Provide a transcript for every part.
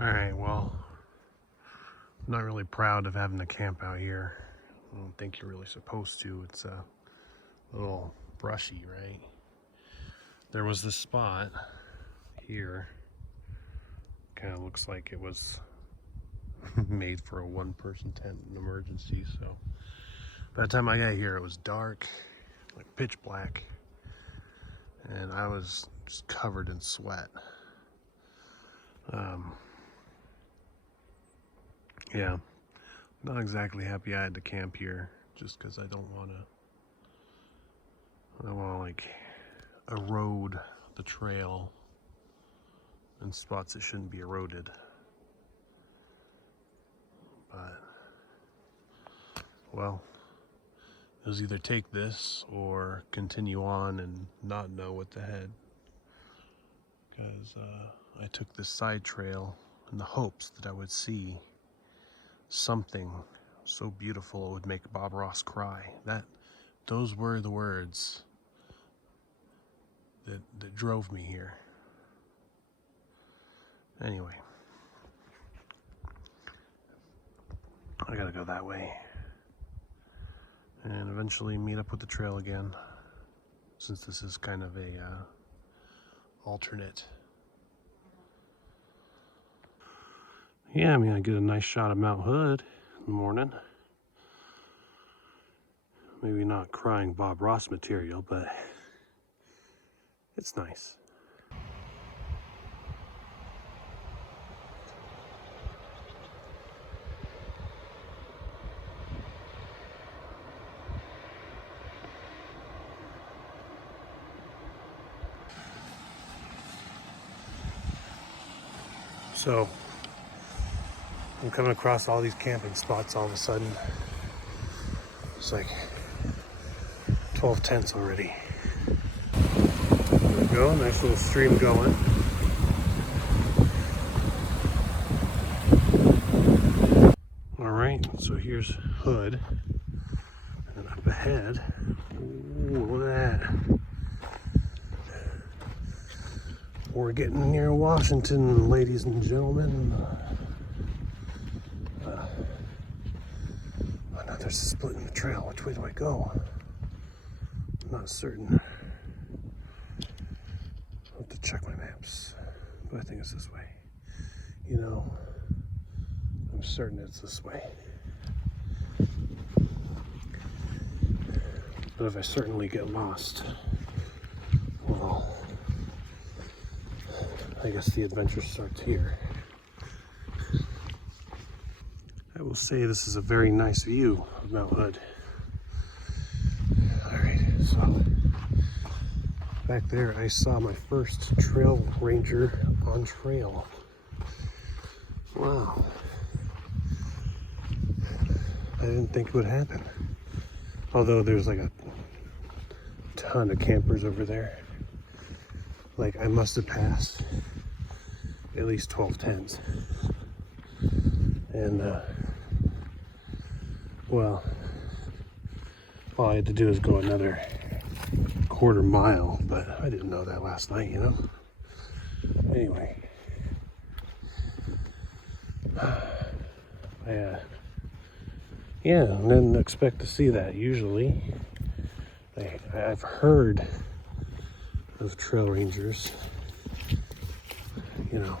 Alright, well, I'm not really proud of having to camp out here. I don't think you're really supposed to. It's a little brushy, right? There was this spot here. Kind of looks like it was made for a one-person tent in an emergency, so by the time I got here it was dark, like pitch black, and I was just covered in sweat. Yeah, not exactly happy I had to camp here, just because I don't want to like erode the trail in spots that shouldn't be eroded. But well, it was either take this or continue on and not know what's ahead, because I took this side trail in the hopes that I would see something so beautiful it would make Bob Ross cry. Those were the words that drove me here. Anyway, I gotta go that way and eventually meet up with the trail again, since this is kind of a alternate. Yeah, I mean, I get a nice shot of Mount Hood in the morning. Maybe not crying Bob Ross material, but it's nice. So I'm coming across all these camping spots all of a sudden. It's like 12 tents already. There we go, nice little stream going. All right, so here's Hood. And up ahead, ooh, look at that. We're getting near Washington, ladies and gentlemen. Oh no, there's a split in the trail. Which way do I go? I'm not certain. I'll have to check my maps, but I think it's this way. You know, I'm certain it's this way. But if I certainly get lost, well, I guess the adventure starts here. I will say this is a very nice view of Mount Hood. Alright, so back there I saw my first trail ranger on trail. Wow. I didn't think it would happen. Although there's like a ton of campers over there. Like, I must have passed at least 12 tents. And well, all I had to do is go another quarter mile, but I didn't know that last night, you know? Anyway, yeah, I didn't expect to see that. Usually, I've heard of trail rangers, you know,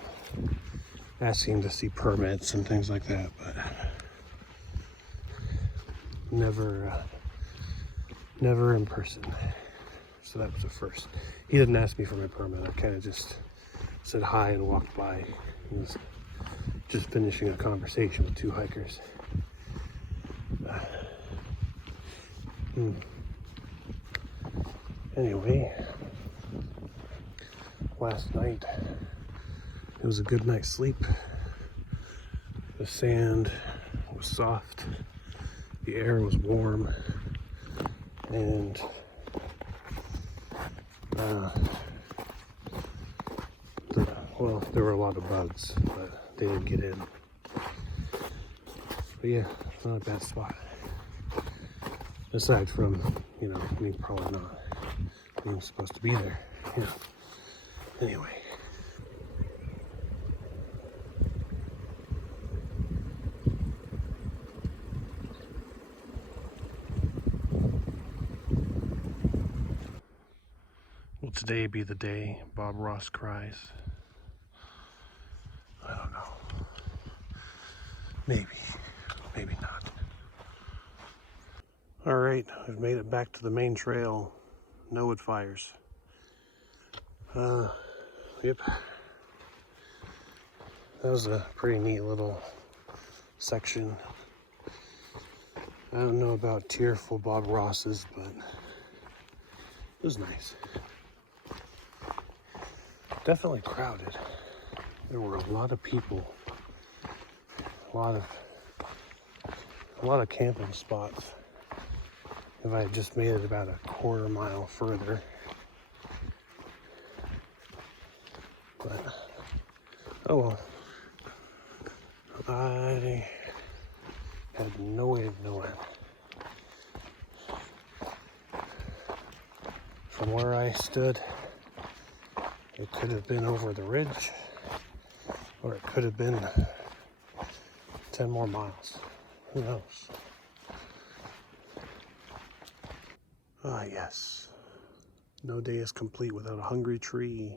asking to see permits and things like that, but never in person. So that was a first. He didn't ask me for my permit. I kind of just said hi and walked by. He was just finishing a conversation with two hikers. Anyway, last night it was a good night's sleep. The sand was soft, the air was warm, and well, there were a lot of bugs, but they didn't get in. But yeah, it's not a bad spot. Aside from, you know, me probably not being supposed to be there. Yeah. Anyway. Will today be the day? Bob Ross cries. I don't know. Maybe. Maybe not. Alright, I've made it back to the main trail. No wood fires. Yep. That was a pretty neat little section. I don't know about tearful Bob Ross's, but it was nice. Definitely crowded. There were a lot of people. A lot of camping spots. If I had just made it about a quarter mile further. But, oh well. I had no way of knowing. From where I stood, it could have been over the ridge, or it could have been 10 more miles. Who knows? Ah, yes. No day is complete without a hungry tree.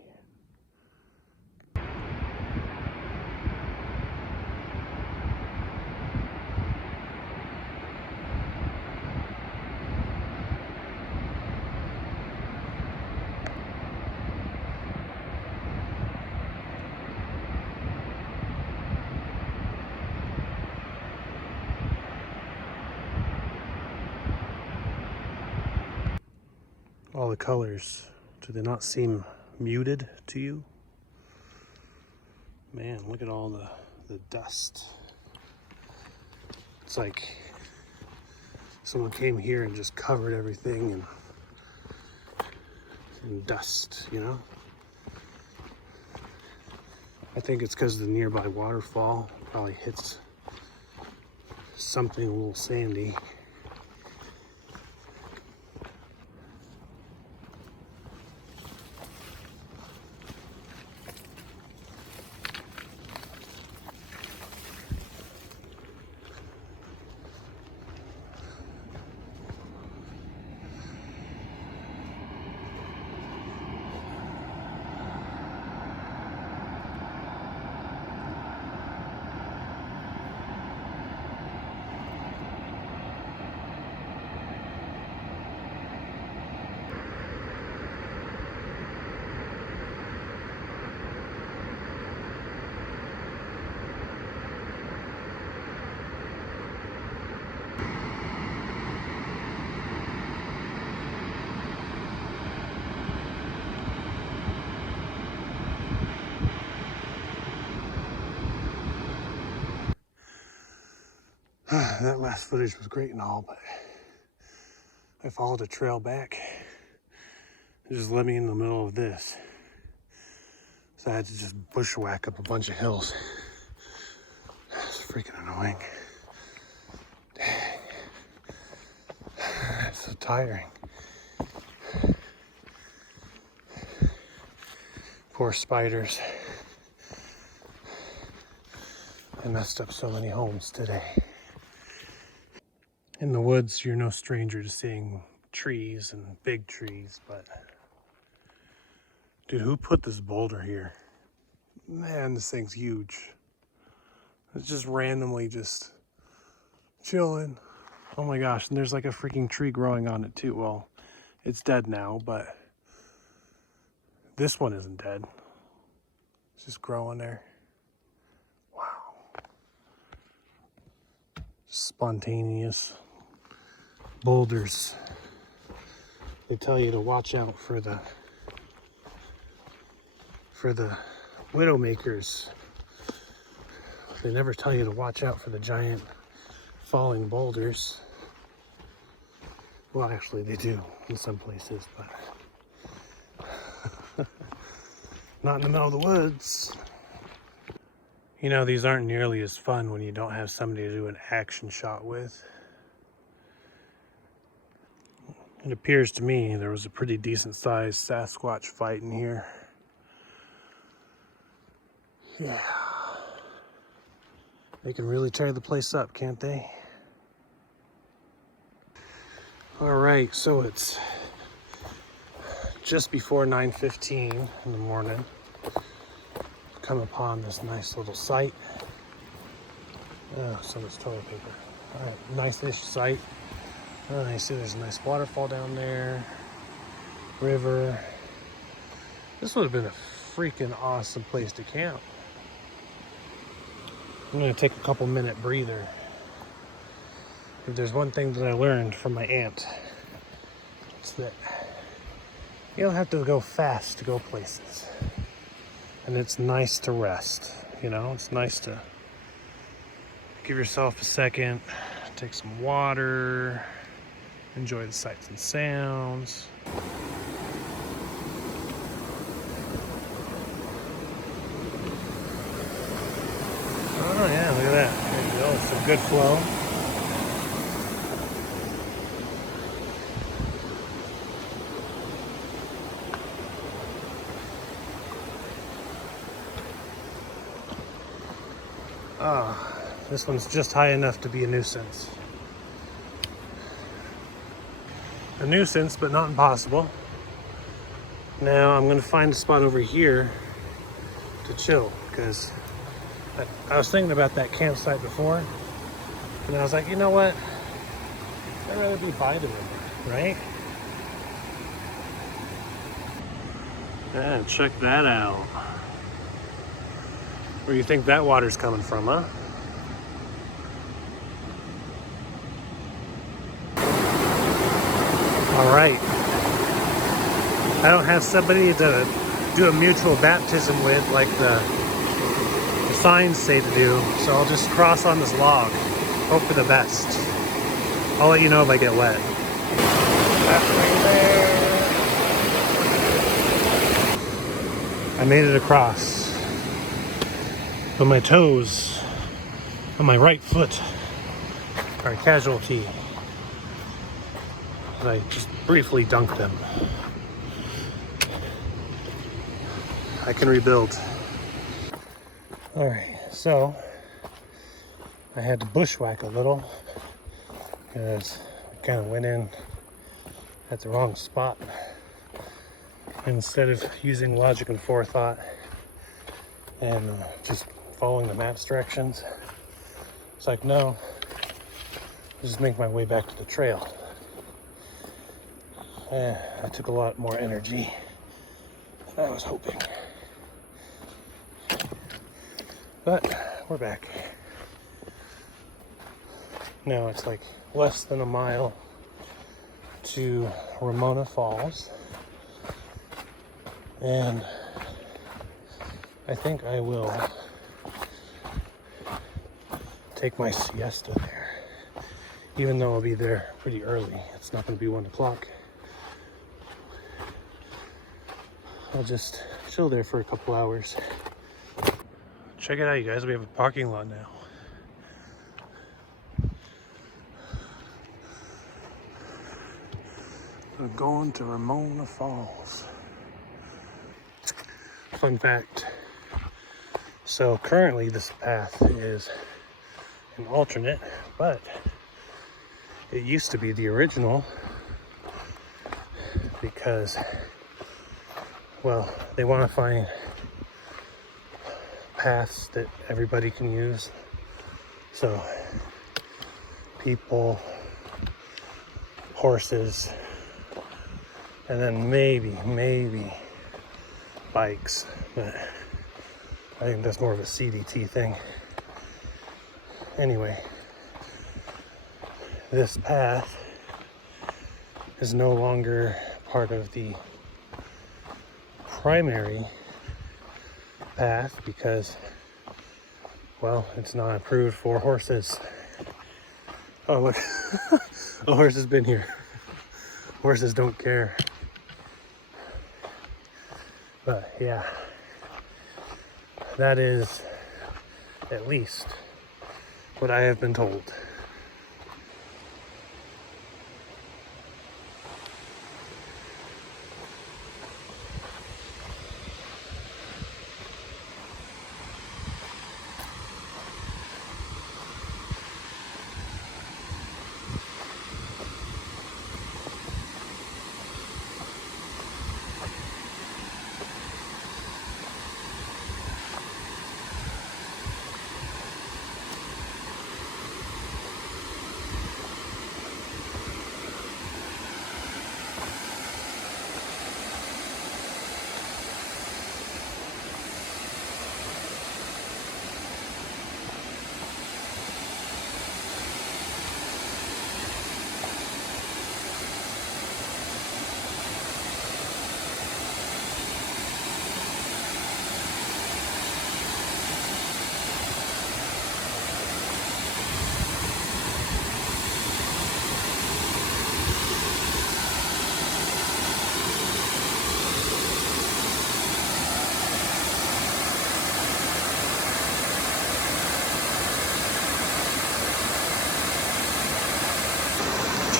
All the colors, do they not seem muted to you? Man, look at all the dust. It's like someone came here and just covered everything in dust, you know? I think it's because the nearby waterfall probably hits something a little sandy. That last footage was great and all, but I followed a trail back. It just led me in the middle of this. So I had to just bushwhack up a bunch of hills. It's freaking annoying. Dang. It's so tiring. Poor spiders. They messed up so many homes today. In the woods, you're no stranger to seeing trees and big trees, but dude, who put this boulder here? Man, this thing's huge. It's just randomly just chilling. Oh my gosh, and there's like a freaking tree growing on it too. Well, it's dead now, but this one isn't dead. It's just growing there. Wow. Spontaneous boulders. They tell you to watch out for the widowmakers. They never tell you to watch out for the giant falling boulders. Well, actually they do in some places, but not in the middle of the woods. You know, these aren't nearly as fun when you don't have somebody to do an action shot with. It appears to me there was a pretty decent sized Sasquatch fight in here. Yeah. They can really tear the place up, can't they? All right, so it's just before 9:15 in the morning, come upon this nice little site. Oh, so much toilet paper. All right, nice-ish site. Oh, you see there's a nice waterfall down there, river. This would have been a freaking awesome place to camp. I'm gonna take a couple minute breather. If there's one thing that I learned from my aunt, it's that you don't have to go fast to go places. And it's nice to rest, you know? It's nice to give yourself a second, take some water, enjoy the sights and sounds. Oh yeah, look at that. There you go. It's a good flow. This one's just high enough to be a nuisance. A nuisance, but not impossible. Now I'm gonna find a spot over here to chill, because I was thinking about that campsite before, and I was like, you know what? I'd rather be by the river, right? Yeah, check that out. Where do you think that water's coming from, huh? All right. I don't have somebody to do a mutual baptism with like the signs say to do, so I'll just cross on this log. Hope for the best. I'll let you know if I get wet. That's right there. I made it across. But my toes on my right foot are a casualty. I just briefly dunked them. I can rebuild. All right, so I had to bushwhack a little because I kind of went in at the wrong spot. Instead of using logic and forethought and just following the map's directions, it's like, no, I'll just make my way back to the trail. I took a lot more energy than I was hoping. But we're back. Now it's like less than a mile to Ramona Falls. And I think I will take my siesta there. Even though I'll be there pretty early. It's not going to be 1 o'clock. I'll just chill there for a couple hours. Check it out, you guys. We have a parking lot now. We're going to Ramona Falls. Fun fact. So currently this path is an alternate, but it used to be the original because, well, they want to find paths that everybody can use. So people, horses, and then maybe bikes, but I think that's more of a CDT thing. Anyway, this path is no longer part of the primary path because, well, it's not approved for horses. Oh, look, a horse has been here. Horses don't care. But yeah, that is at least what I have been told.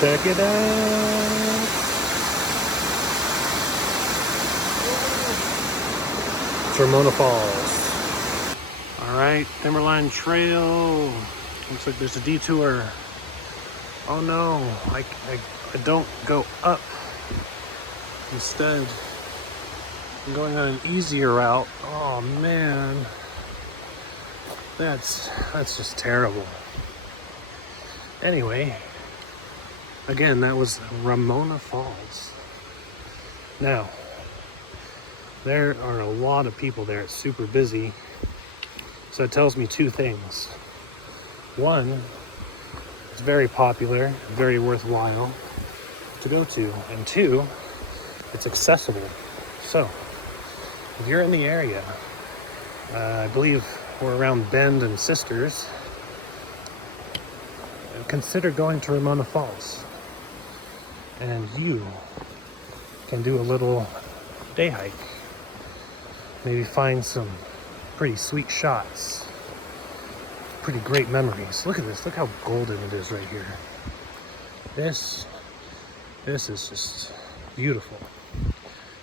Check it out. It's Ramona Falls. All right, Timberline Trail. Looks like there's a detour. Oh no, I don't go up. Instead, I'm going on an easier route. Oh man, that's just terrible. Anyway, again, that was Ramona Falls. Now, there are a lot of people there. It's super busy. So it tells me two things. One, it's very popular, very worthwhile to go to. And two, it's accessible. So, if you're in the area, I believe we're around Bend and Sisters, consider going to Ramona Falls. And you can do a little day hike. Maybe find some pretty sweet shots. Pretty great memories. Look at this. Look how golden it is right here. This is just beautiful.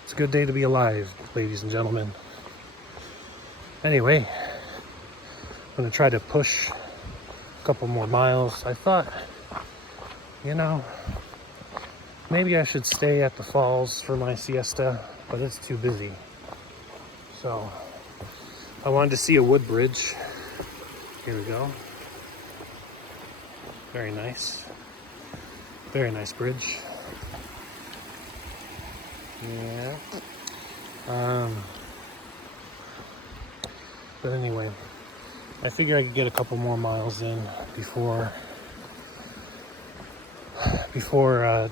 It's a good day to be alive, ladies and gentlemen. Anyway, I'm going to try to push a couple more miles. I thought, maybe I should stay at the falls for my siesta, but it's too busy. So, I wanted to see a wood bridge. Here we go. Very nice. Very nice bridge. Yeah. But anyway, I figure I could get a couple more miles in before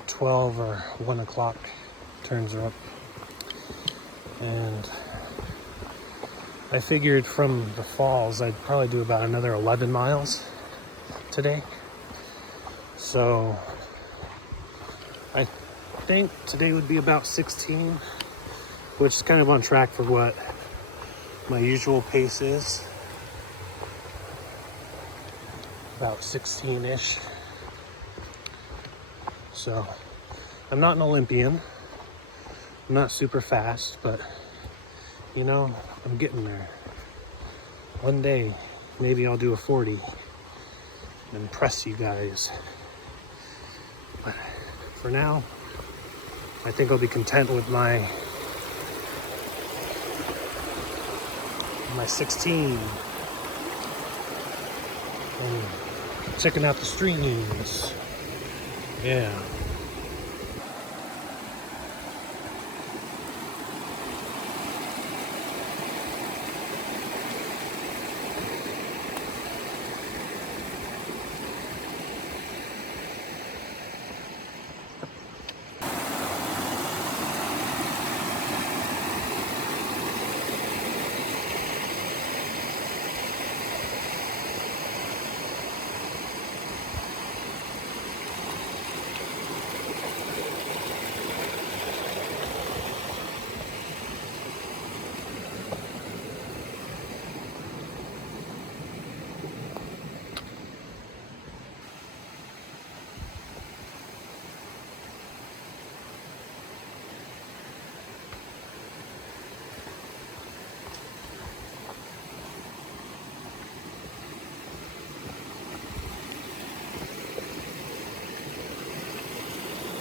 12 or 1 o'clock turns up. And I figured from the falls I'd probably do about another 11 miles today. So I think today would be about 16, which is kind of on track for what my usual pace is. About 16-ish. So I'm not an Olympian. I'm not super fast, but I'm getting there. One day, maybe I'll do a 40 and impress you guys. But for now, I think I'll be content with my 16 and checking out the streams. Yeah.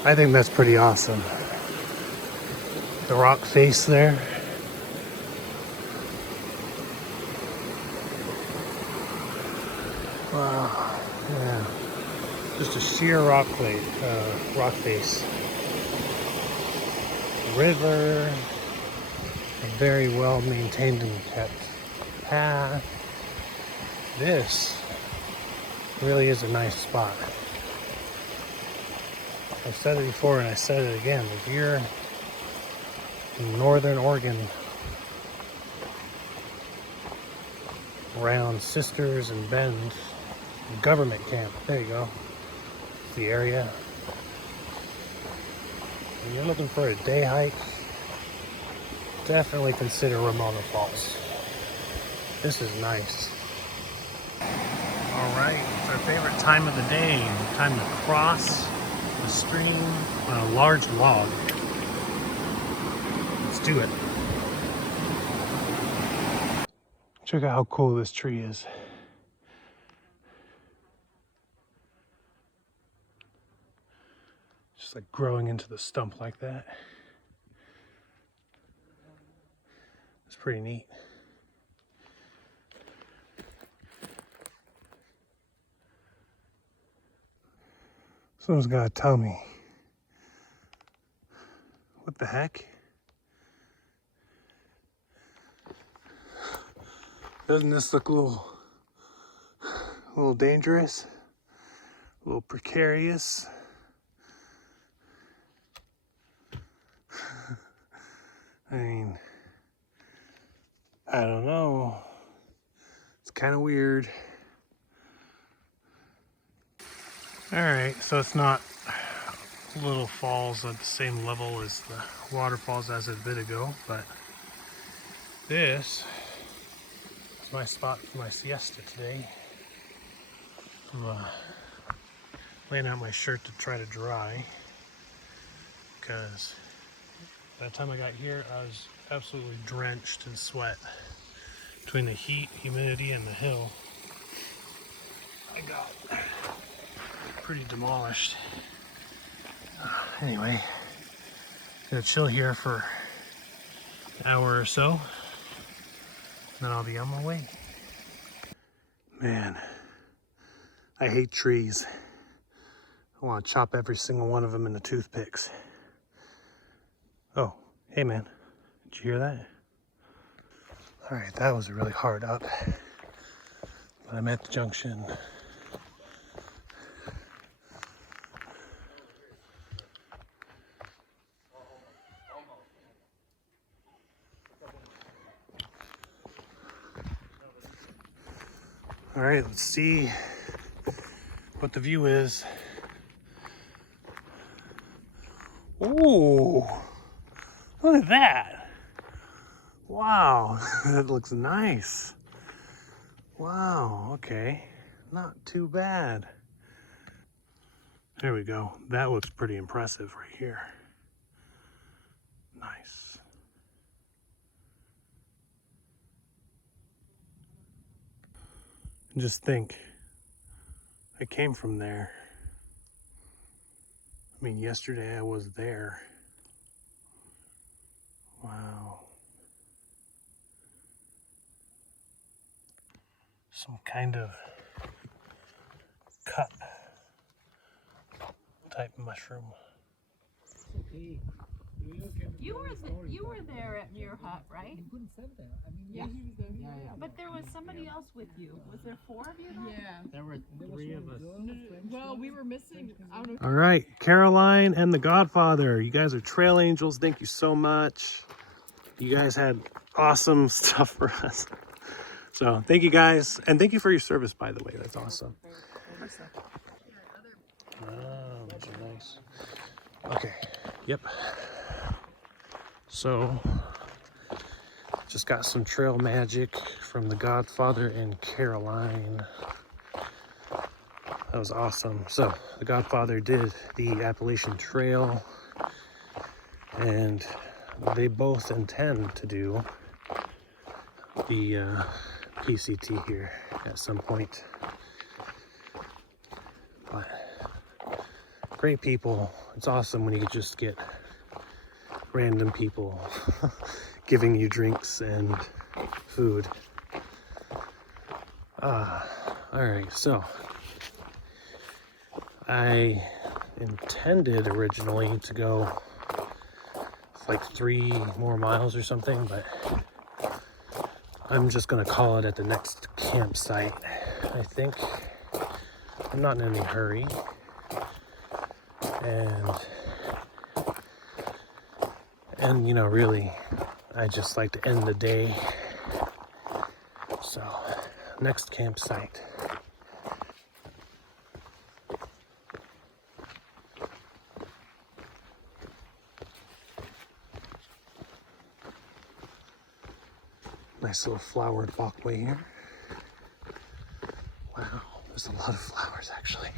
I think that's pretty awesome. The rock face there. Wow, yeah. Just a sheer rock face. River, a very well maintained and kept path. This really is a nice spot. I've said it before and I said it again. If you're in northern Oregon, around Sisters and Bend, government camp, there you go, the area. And you're looking for a day hike, definitely consider Ramona Falls. This is nice. All right, it's our favorite time of the day, time to cross the stream on a large log. Let's do it. Check out how cool this tree is. Just like growing into the stump like that. It's pretty neat. Someone's gotta tell me, what the heck? Doesn't this look a little dangerous? A little precarious? I mean, I don't know. It's kind of weird. All right, so it's not little falls at the same level as the waterfalls as a bit ago, but this is my spot for my siesta today. I'm laying out my shirt to try to dry because by the time I got here I was absolutely drenched in sweat. Between the heat, humidity, and the hill, I got pretty demolished. Anyway, gonna chill here for an hour or so, then I'll be on my way. Man, I hate trees. I want to chop every single one of them into toothpicks. Oh, hey man, did you hear that? All right, that was a really hard up, but I'm at the junction. All right, let's see what the view is. Ooh, look at that. Wow, that looks nice. Wow, okay, not too bad. There we go. That looks pretty impressive right here. Nice. And just think, I came from there. I mean, yesterday I was there. Wow. Some kind of cup type mushroom. You were there at Muir Hut, right? Yeah. But there was somebody else with you. Was there 4 of you? Yeah. There were 3 of us. Well, we were missing. I don't know. All right, Caroline and the Godfather. You guys are trail angels. Thank you so much. You guys had awesome stuff for us. So thank you guys. And thank you for your service, by the way. That's awesome. Oh, those are nice. Okay, yep. So, just got some trail magic from the Godfather and Caroline. That was awesome. So, the Godfather did the Appalachian Trail, and they both intend to do the PCT here at some point. But great people. It's awesome when you just get random people giving you drinks and food. All right, so I intended originally to go like 3 more miles or something, but I'm just gonna call it at the next campsite, I think. I'm not in any hurry. And you know, really, I just like to end the day. So, next campsite. Nice little flowered walkway here. Wow, there's a lot of flowers actually.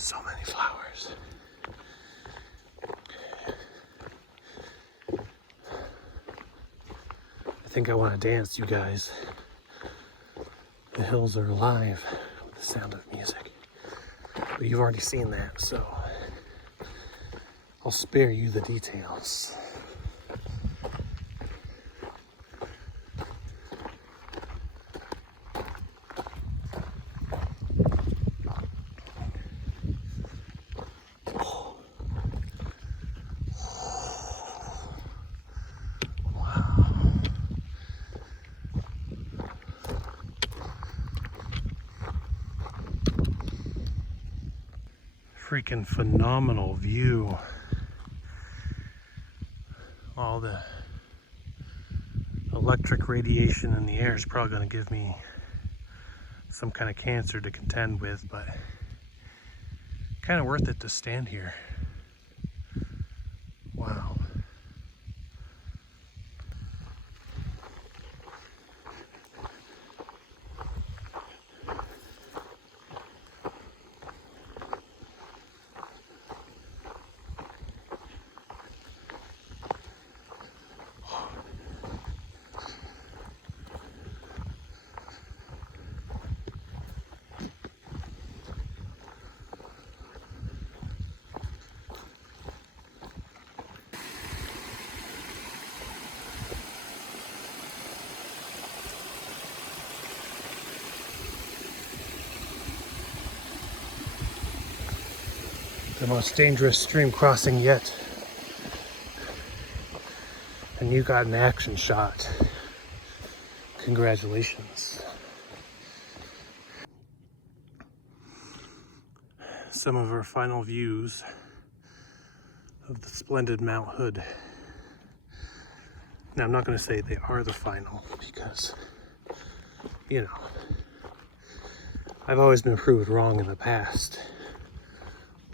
So many flowers. I think I want to dance, you guys. The hills are alive with the sound of music. But you've already seen that, so I'll spare you the details. Freaking phenomenal view. All the electric radiation in the air is probably going to give me some kind of cancer to contend with, but kind of worth it to stand here. Wow. The most dangerous stream crossing yet. And you got an action shot. Congratulations. Some of our final views of the splendid Mount Hood. Now, I'm not going to say they are the final because, you know, I've always been proved wrong in the past.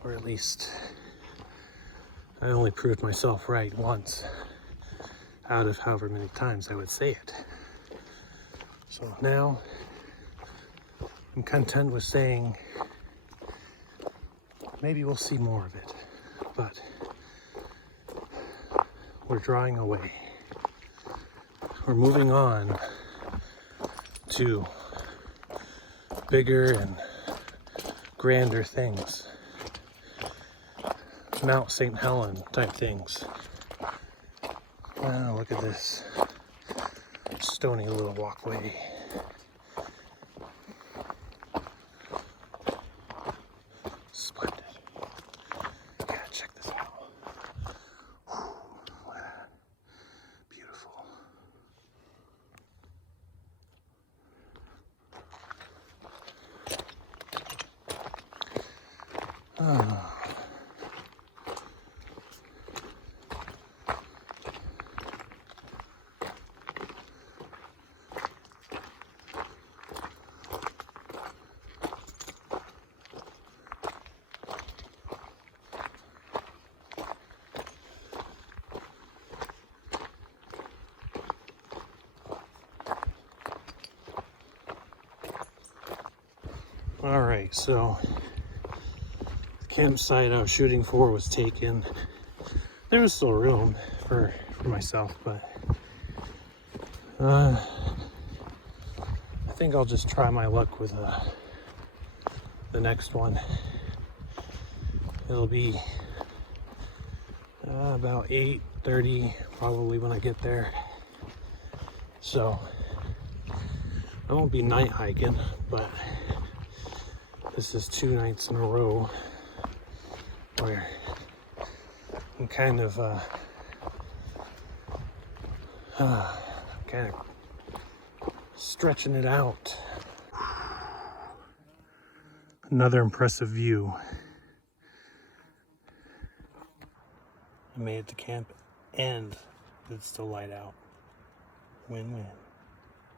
Or at least, I only proved myself right once out of however many times I would say it. So now, I'm content with saying maybe we'll see more of it, but we're drawing away. We're moving on to bigger and grander things. Mount St. Helen type things. Wow, look at this stony little walkway. Splendid. You gotta check this out. Whew, look at that. Beautiful. Oh. All right, so the campsite I was shooting for was taken. There was still room for myself, but I think I'll just try my luck with the next one. It'll be about 8:30 probably when I get there. So I won't be night hiking, but this is 2 nights in a row where I'm kind of stretching it out. Another impressive view. I made it to camp and it's still light out. Win-win.